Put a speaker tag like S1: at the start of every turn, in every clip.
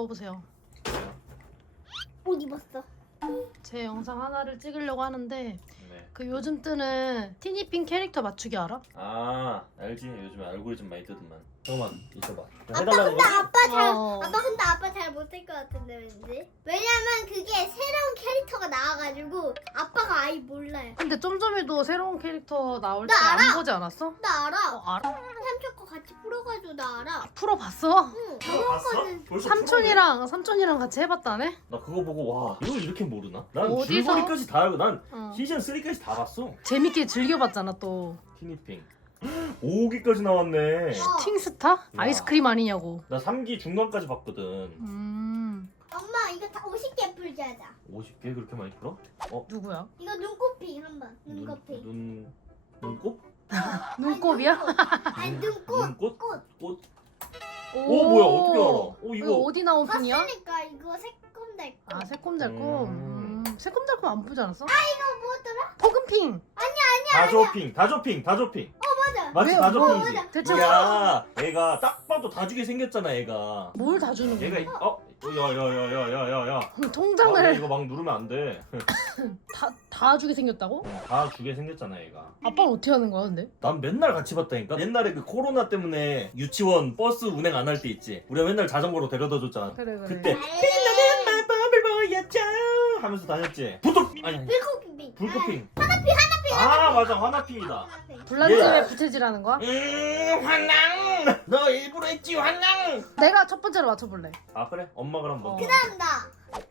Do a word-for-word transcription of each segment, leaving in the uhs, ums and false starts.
S1: 넣어보세요.
S2: 옷 입었어.
S1: 제 영상 하나를 찍으려고 하는데
S3: 네.
S1: 그 요즘 뜨는 티니핑 캐릭터 맞추기 알아?
S3: 아 알지. 요즘에 알고리즘 많이 뜨더만. 잠깐만 있어봐.
S2: 아빠
S3: 해달라는
S2: 근데
S3: 거?
S2: 아빠 잘
S1: 어.
S2: 아빠 근데 아빠 잘 못할 것 같은데 왠지. 왜냐면 그게 새로운 캐릭터가 나와가지고 아빠가 아예 몰라요.
S1: 근데 좀 전에도 새로운 캐릭터 나올 때
S2: 나
S1: 안
S2: 알아.
S1: 보지 않았어?
S2: 나 알아.
S1: 어 알아?
S2: 삼촌 거 같이 풀어가지고 나 알아.
S1: 풀어봤어?
S2: 응.
S3: 그거 봤어?
S2: 거는
S3: 벌써
S1: 삼촌이랑 삼촌이랑 같이 해봤다네?
S3: 나 그거 보고 와 이걸 이렇게 모르나? 난
S1: 어디서?
S3: 줄거리까지 다 알고 난
S1: 어.
S3: 시즌 삼까지 다 봤어.
S1: 재밌게 즐겨봤잖아 또.
S3: 티니핑 오 기까지 나왔네.
S2: 어.
S1: 팅스타? 아이스크림 아니냐고.
S3: 나 삼 기 중간까지 봤거든.
S1: 음
S2: 엄마 이거 다 오십 개 풀자 하자.
S3: 오십 개 그렇게 많이 풀어? 어?
S1: 누구야?
S2: 이거 눈꽃핑 한번. 눈꽃핑.
S3: 눈... 눈꽃?
S1: 눈곱이야?
S2: 아니 눈꽃.
S3: 눈꽃?
S2: 꽃.
S3: 꽃?
S1: 오,
S3: 오 뭐야 어떻게 알아? 오
S1: 이거
S3: 이거
S1: 어디 나온 핑이야?
S2: 봤으니까 이거 새콤달콤.
S1: 아 새콤달콤.
S3: 음.
S1: 음, 새콤달콤 안 보지 않았어?
S2: 이거 뭐더라?
S1: 포근핑.
S3: 다조핑 다조핑 다조핑
S2: 맞아.
S3: 맞지
S1: 왜,
S3: 다조핑이지?
S2: 뭐,
S1: 대체
S3: 야 얘가 딱 봐도 다주게 생겼잖아 얘가.
S1: 뭘 다 주는
S3: 얘가
S1: 거야?
S3: 이- 어? 야야야야야야야
S1: 음,
S3: 아,
S1: 통장을
S3: 이거 막 누르면 안 돼.
S1: 다, 다 주게 생겼다고?
S3: 어, 다 주게 생겼잖아 얘가.
S1: 아빠는 어떻게 하는 거야 근데?
S3: 난 맨날 같이 봤다니까. 옛날에 그 코로나 때문에 유치원 버스 운행 안 할 때 있지. 우리가 맨날 자전거로 데려다 줬잖아.
S1: 그래 그래.
S3: 그때
S2: 네.
S3: 마법을 보였죠 하면서 다녔지. 불꽃 아니 아니
S2: 불꽃핑.
S3: 불꽃핑. 하나핑 하나핑. 아 맞아 화나핑이다.
S1: 블란즈에
S3: 예.
S1: 부채질하는 거야?
S3: 음 환랑. 너 일부러 했지 환랑.
S1: 내가 첫 번째로 맞춰볼래.
S3: 아 그래 엄마 그럼 뭐.
S1: 어.
S2: 그다음 나.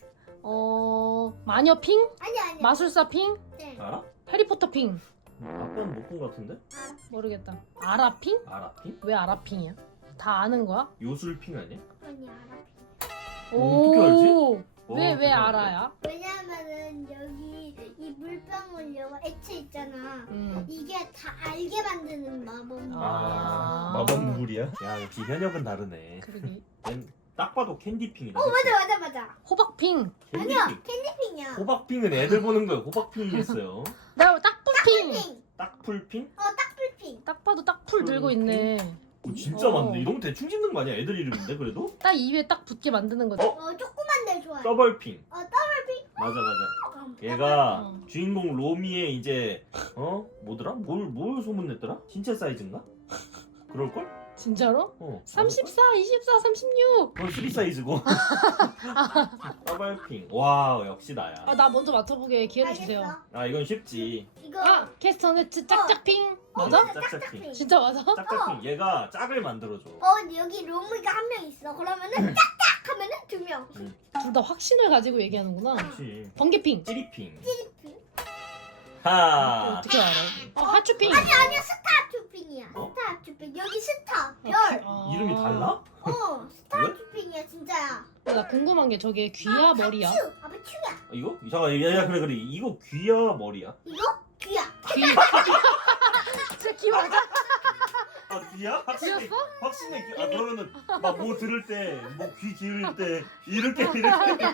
S1: 어 마녀핑?
S2: 아니 아니.
S1: 마술사핑?
S2: 네.
S3: 알아?
S1: 해리포터핑?
S3: 아빠는 못 본 것 같은데?
S1: 모르겠다. 아라핑?
S3: 아라핑?
S1: 왜 아라핑이야? 다 아는 거야?
S3: 요술핑 아니야?
S2: 아니 알아.
S3: 어, 어떻게 알지?
S1: 왜
S3: 어,
S1: 왜
S3: 어떻게
S1: 알아야?
S2: 왜냐면은 여기 이 물방울 여기 액체 있잖아.
S1: 음.
S2: 이게 다 알게 만드는 마법.
S1: 아.
S3: 아 마법물이야? 야 역시 현역은 다르네.
S1: 그러게.
S3: 얜 딱 봐도 캔디핑이다.
S2: 어 맞아 맞아 맞아.
S1: 호박핑.
S2: 아니야
S3: 캔디핑.
S2: 캔디핑이야.
S3: 호박핑은 애들 보는 거야. 호박핑이겠어요.
S1: 나 딱풀핑.
S2: 핑.
S3: 딱풀핑?
S2: 어 딱불핑.
S1: 딱 봐도 딱풀 들고 있네.
S3: 오, 진짜
S1: 어.
S3: 많네. 이런 거 대충 짓는 거 아니야? 애들 이름인데 그래도?
S1: 딱 입에 딱 붙게 만드는 거지.
S2: 어 조그만 데 좋아해.
S3: 더블핑.
S2: 어 더블핑.
S3: 맞아 맞아.
S2: 어,
S3: 얘가
S1: 어.
S3: 주인공 로미의 이제 어 뭐더라? 뭘 뭘 소문냈더라? 신체 사이즈인가? 그럴 걸?
S1: 진짜로?
S3: 어.
S1: 삼십사, 이십사, 삼십육.
S3: 그건 십이 사이즈고. 더블핑. 와 역시 나야.
S1: 아, 나 먼저 맞춰보게 기회를 주세요.
S2: 알겠어.
S3: 아 이건 쉽지.
S2: 이거
S1: 아, 캐스터네츠 짝짝핑. 맞아?
S2: 어,
S3: 짝짝핑.
S2: 짝짝핑.
S1: 진짜 맞아?
S3: 짝짝핑. 얘가 짝을 만들어줘.
S2: 어 여기 로미가 한 명 있어. 그러면은 짝짝 하면은 두 명.
S1: 둘 다 확신을 가지고 얘기하는구나.
S3: 그렇지.
S1: 번개핑.
S3: 찌리핑.
S2: 찌리핑.
S3: 하.
S1: 어떻게 알아? 어, 하츄핑.
S2: 아니 아니야 스타투핑이야.
S3: 어?
S2: 스타투핑. 여기 스타 별.
S1: 아.
S3: 이름이 달라?
S2: 어 스타투핑이야 진짜야.
S1: 나 궁금한 게 저게 귀야 머리야?
S2: 츄. 아빠 츄야.
S3: 아, 이거? 잠깐 야야 그래 그래 이거 귀야 머리야?
S2: 이거 귀야.
S1: 귀. 진짜 귀 맞아?
S3: 아 귀야? 확실히
S1: 귀였어?
S3: 확실히 귀. 아 그러면은 막 뭐 들을 때 뭐 귀 기울일 때 이렇게 이렇게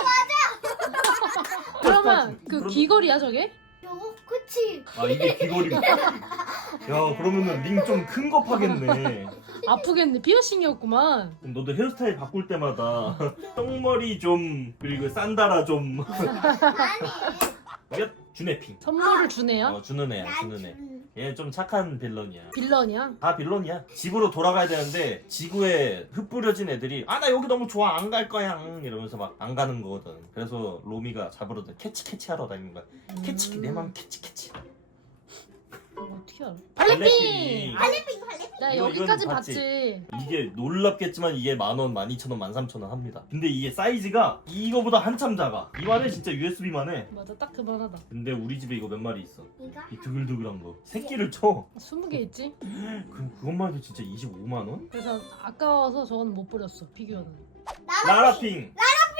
S1: 그러면 그
S3: 그럼-
S1: 귀걸이야 저게?
S2: 저거 그치.
S3: 아 이게 귀걸이야? 야 그러면은 링 좀 큰 거 파겠네.
S1: 아프겠네. 피어싱이었구만.
S3: 그럼 너도 헤어스타일 바꿀 때마다 똥머리 좀 그리고 산다라 좀
S2: 아니.
S3: 야, 주네핑.
S1: 선물을 주네요?
S3: 어 주는 애야
S2: 난
S3: 주는 애.
S2: 준-
S3: 얘 좀 착한 빌런이야.
S1: 빌런이야?
S3: 다 빌런이야. 집으로 돌아가야 되는데 지구에 흩뿌려진 애들이 아 나 여기 너무 좋아 안 갈 거야 이러면서 막 안 가는 거거든. 그래서 로미가 잡으러 다 캐치 캐치 하러 다니는 거야. 캐치 내 맘 캐치 캐치.
S1: 음, 어떻게 알아?
S3: 발레핑.
S1: 발레핑!
S2: 발레핑 발레핑.
S1: 나
S3: 이거-
S1: 여기까지
S3: 이건
S1: 봤지.
S3: 이게 놀랍겠지만 이게 만원, 만이천원, 만삼천원 합니다. 근데 이게 사이즈가 이거보다 한참 작아. 이만해 진짜 유에스비만 해.
S1: 맞아, 딱 그만하다.
S3: 근데 우리 집에 이거 몇 마리 있어.
S2: 이거
S3: 이 드글드글한 거. 새끼를 쳐.
S1: 스무 개 있지?
S3: 그럼 그것만 해도 진짜 이십오만원?
S1: 그래서 아까워서 저건 못 뿌렸어, 피규어는.
S3: 라라핑.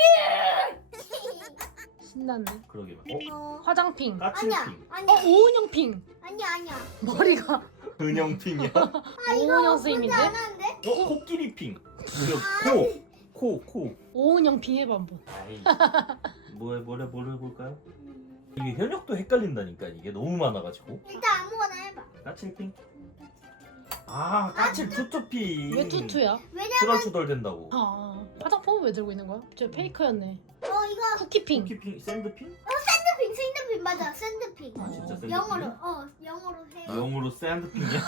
S1: 신났네.
S3: 그러게 말. 어?
S2: 어
S1: 화장핑.
S2: 아니야
S3: 까칠핑.
S1: 어,
S2: 아니야
S1: 오은영핑.
S2: 아니야 아니야.
S1: 머리가
S3: 은영핑이야.
S2: 아 이거
S1: 오은영
S2: 뭔지
S1: 선생님인데?
S2: 안 하는데?
S3: 어? 코끼리핑. 코. 코, 코.
S1: 오은영핑 해봐 한번.
S3: 아이. 뭐해, 뭐래, 뭘 해볼까요? 이게 현역도 헷갈린다니까 이게 너무 많아가지고.
S2: 일단 아무거나 해봐.
S3: 까칠핑. 아 까칠 투투피.
S1: 왜 투투야?
S2: 왜냐면
S3: 투덜투덜 된다고.
S1: 아 화장품은 왜 들고 있는 거야? 저 페이커였네.
S2: 어 이거
S1: 쿠키핑.
S3: 쿠키핑 샌드핑?
S2: 샌드핑 샌드핑 맞아 샌드핑.
S3: 아 진짜 샌드핑?
S2: 영어로 어 영어로 해.
S3: 영어로 샌드핑이야?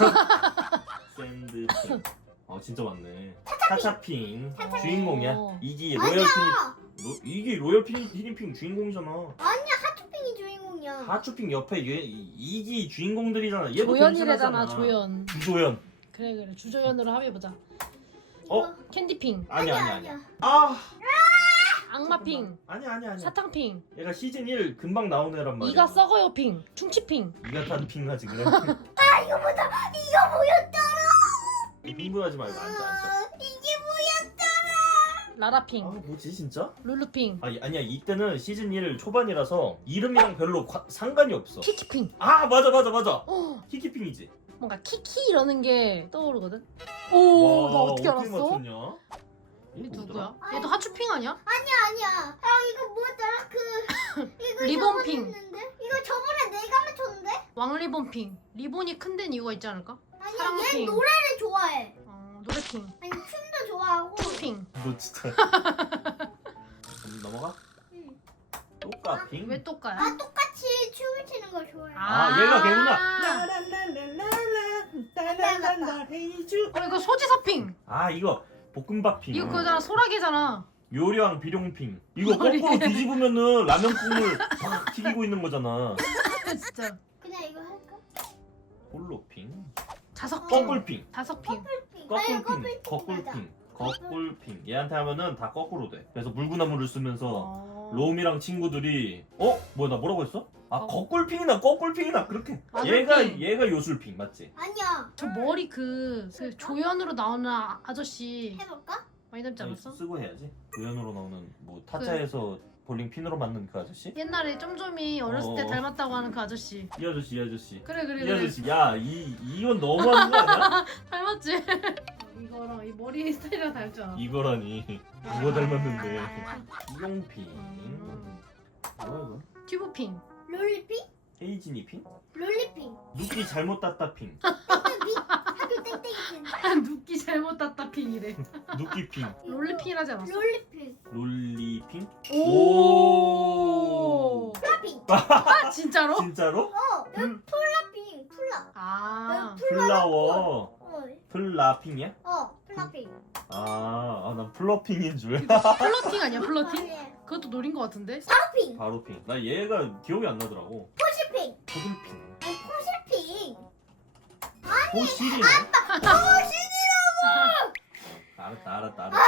S3: 샌드핑. 아 진짜 맞네. 차차핑 주인공이야.
S1: 어.
S3: 이기 로열 피니 로, 이게 로열 피니, 피니핑 주인공이잖아.
S2: 아니야 하트핑이 주인공이야.
S3: 하추핑 옆에 얘, 이- 이기 주인공들이잖아. 얘도
S1: 조연이래잖아
S3: 변신하잖아.
S1: 조연.
S3: 주조연.
S1: 그래 그래 주조연으로 합의해보자.
S3: 어?
S1: 캔디핑.
S3: 아니야 아니야 아니야. 아
S1: 악마핑.
S3: 아니야 아니야 아니야.
S1: 사탕핑.
S3: 얘가 시즌 일 금방 나온 애란 말이야.
S1: 이가 썩어요핑. 충치핑.
S3: 이가 탄핑 하지 그래.
S2: 아 이거 보다 이거 보였잖아.
S3: 흥분하지 말고 앉아 앉아.
S2: 아, 이게 보였잖아.
S3: 아
S1: 라라핑.
S3: 뭐지 진짜?
S1: 룰루핑.
S3: 아 아니야 이때는 시즌 일 초반이라서 이름이랑 별로 과- 상관이 없어.
S1: 키키핑.
S3: 아 맞아 맞아 맞아.
S1: 어
S3: 키키핑이지.
S1: 뭔가 키키 이러는 게 떠오르거든. 오 나
S3: 와,
S1: 어떻게 알았어?
S3: 맞췄냐?
S1: 얘
S3: 이거
S1: 누구야?
S3: 뭐더라?
S1: 얘도 하추핑 아니야?
S2: 아니야 아니야. 아 이거 뭐였더라 그 이거
S1: 리본핑.
S2: 저번에 했는데? 이거 저번에 내가 맞췄는데?
S1: 왕리본핑. 리본이 큰 데는 이유가 있지 않을까?
S2: 아니야 얘
S1: 사랑핑.
S2: 노래를 좋아해.
S1: 어 노래핑.
S2: 아니 춤도 좋아하고.
S1: 투핑.
S3: 너 진짜. 그럼 넘어가?
S2: 응.
S3: 똑같핑.
S1: 왜 똑까야?
S2: 아 똑같이 춤을 추는 걸 좋아해.
S3: 아, 얘가 걔구나.
S1: 어 이거 소지사핑.
S3: 아 이거 볶음밥핑.
S1: 이거 그거잖아 소라게잖아.
S3: 요리왕 비룡핑. 이거
S1: 머리.
S3: 거꾸로 뒤집으면은 라면 국물 팍 튀기고 있는 거잖아.
S1: 진짜.
S2: 그냥 이거 할까?
S3: 홀로핑.
S1: 자석핑.
S3: 거꿀핑.
S1: 자석핑.
S2: 아니,
S3: 거꿀핑. 거꿀핑. 거꿀핑. 얘한테 하면은 다 거꾸로 돼. 그래서 물구나무를 쓰면서
S1: 어.
S3: 롬이랑 친구들이 어? 뭐야 나 뭐라고 했어? 아
S1: 어.
S3: 거꿀핑이나 거꿀핑이나 그렇게.
S1: 마술핑.
S3: 얘가 얘가 요술핑 맞지?
S2: 아니야.
S1: 저 머리 그, 그 조연으로 나오는 아- 아저씨
S2: 해볼까?
S1: 많이 닮지
S3: 아니,
S1: 않았어?
S3: 쓰고 해야지. 우연으로 나오는 뭐 타짜에서 볼링 핀으로 맞는 그 아저씨?
S1: 옛날에 점점이 어렸을 때
S3: 어.
S1: 닮았다고 하는 그 아저씨.
S3: 이 아저씨 이 아저씨.
S1: 그래 그래
S3: 이
S1: 그래.
S3: 아저씨 야이 이건 너무하는 거 아니야?
S1: 닮았지? 이거랑 이 머리 스타일이랑 닮지 않아?
S3: 이거라니 그거 닮았는데. 이용핑.
S1: 음.
S3: 뭐야 이거?
S1: 튜브핑.
S2: 롤리핑?
S3: 헤이진이핑?
S2: 롤리핑.
S3: 누끼 잘못 땄다핑.
S2: 땡땡핑. 학교 땡땡이핑.
S1: 눕기 잘못 땄다 핑이래.
S3: 누끼핑.
S1: 롤리핑이라지 않았어?
S2: 롤리핑.
S3: 롤리핑?
S1: 오.
S2: 플라핑.
S1: 아 진짜로?
S3: 진짜로?
S2: 어. 여기
S3: 음.
S2: 플라핑. 플라.
S1: 아.
S2: 어.
S3: 플라워. 플라핑이야?
S2: 어. 플라핑.
S3: 아, 아, 난 플러핑인 줄.
S1: 플러팅 아니야 플러팅?
S2: 아니.
S1: 그것도 노린 것 같은데?
S2: 바로핑.
S3: 바로핑. 나 얘가 기억이 안 나더라고.
S2: 포시핑.
S3: 포들핑.
S2: 아니 포실핑.
S3: 포실이네.
S2: 포실이라고.
S3: 알았다, 알았다, 알았다.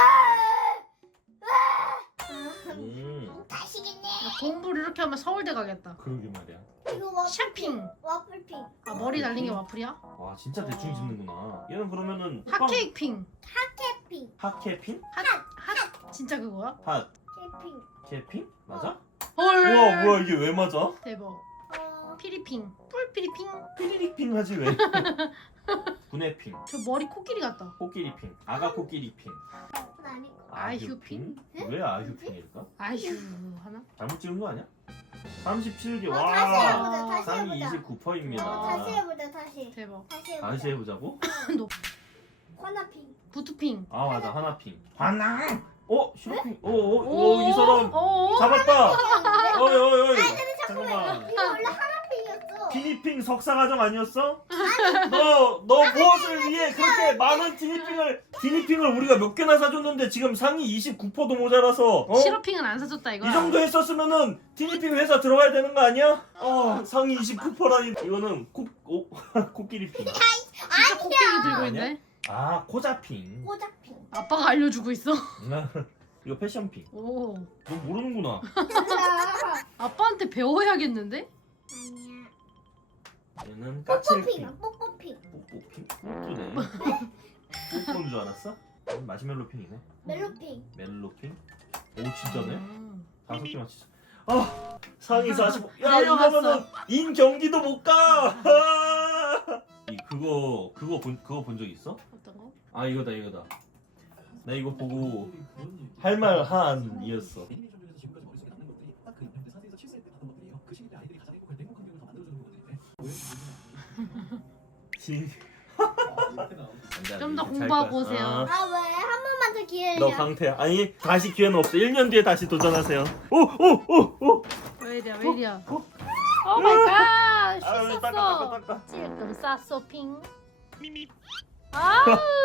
S3: 음,
S2: 다시겠네.
S1: 공부를 이렇게 하면 서울대 가겠다.
S3: 그러게 말이야.
S2: 이거 와플.
S1: 샤핑.
S2: 와플핑.
S1: 아 머리 날린 게 와플이야?
S3: 와, 진짜 대충 짓는구나. 얘는 그러면은 호빵-
S1: 핫케이크핑.
S2: 캐핑.
S3: 핫캐핀?
S1: 핫, 핫 진짜 그거야?
S3: 핫
S2: 캐핑.
S3: 캐핀? 맞아?
S1: 헐.
S3: 우와, 뭐야 이게 왜 맞아?
S1: 대박.
S2: 어.
S1: 피리핑. 뿔피리핑.
S3: 피리릭핑 하지 왜? 분해핑,
S1: 저 머리 코끼리 같다.
S3: 코끼리핑, 아가 코끼리핑,
S2: 그건 아닐 거.
S3: 아휴핑?
S2: 응?
S3: 왜 아휴핑일까?
S1: 아휴 하나?
S3: 잘못 찍은 거 아니야? 삼십칠 개.
S2: 어,
S3: 와.
S2: 다시 해보자. 다시
S3: 상위
S2: 해보자.
S3: 이십구 퍼센트입니다.
S2: 어, 다시 해보자. 다시.
S1: 대박.
S2: 다시 해보자.
S3: 다시 해보자고?
S1: 너
S2: 코나핑.
S1: 부투핑.
S3: 아 맞아 하나핑. 화낭. 어 슈핑. 오오오이 사람
S1: 오.
S3: 잡았다. 어이 어이 어이.
S2: 잠깐만.
S3: 잠깐만.
S2: 이거 원래 하나핑이었어.
S3: 티니핑 석사과정 아니었어? 너 너 무엇을 위해 그렇게 많은 티니핑을 티니핑을 우리가 몇 개나 사줬는데 지금 상위 이십구 퍼센트도 모자라서 어?
S1: 시럽핑은 안 사줬다 이거야.
S3: 이 정도 했었으면은 티니핑 회사 들어가야 되는 거 아니야? 어 상위 이십구 퍼센트라니 이거는 코, 오, 코끼리핑.
S1: 진짜 코끼리 들고
S3: 아니야?
S1: 있네.
S3: 아 코자핑.
S2: 꼬작핑.
S1: 아빠가 알려주고 있어.
S3: 이거 패션핑.
S1: 오.
S3: 너 모르는구나.
S1: 아빠한테 배워야겠는데?
S2: 아니야.
S3: 얘는
S2: 뽀뽀핑.
S3: 까칠핑.
S2: 뽀뽀핑.
S3: 뽀뽀핑? 뽀뽀네. 뽀뽀인 줄 알았어? 음, 마시멜로핑이네.
S2: 멜로핑.
S3: 멜로핑? 오 진짜네?
S1: 음.
S3: 다섯 개 맞추자. 아 상위 사십오. 야
S1: 내려갔어.
S3: 이러면은 인 경기도 못 가. 아! 이 그거 그거 본 그거 본 적 있어?
S1: 어떤 거?
S3: 아 이거다 이거다. 나 이거 보고 할 말 한이었어. 진
S1: 좀 더 공부하고 오세요.
S2: 아 왜? 한 번만 더 기회를
S3: 너
S2: 줘.
S3: 강태야. 아니 다시 기회는 없어. 일 년 뒤에 다시 도전하세요. 오오오 오.
S1: 왜 이래 왜 이래.
S3: 어?
S1: 오 마이 갓.
S3: 아유 닦아 닦아
S1: 씻었어.
S3: 닦아.
S1: 찔끔 쌌어 핑. 아우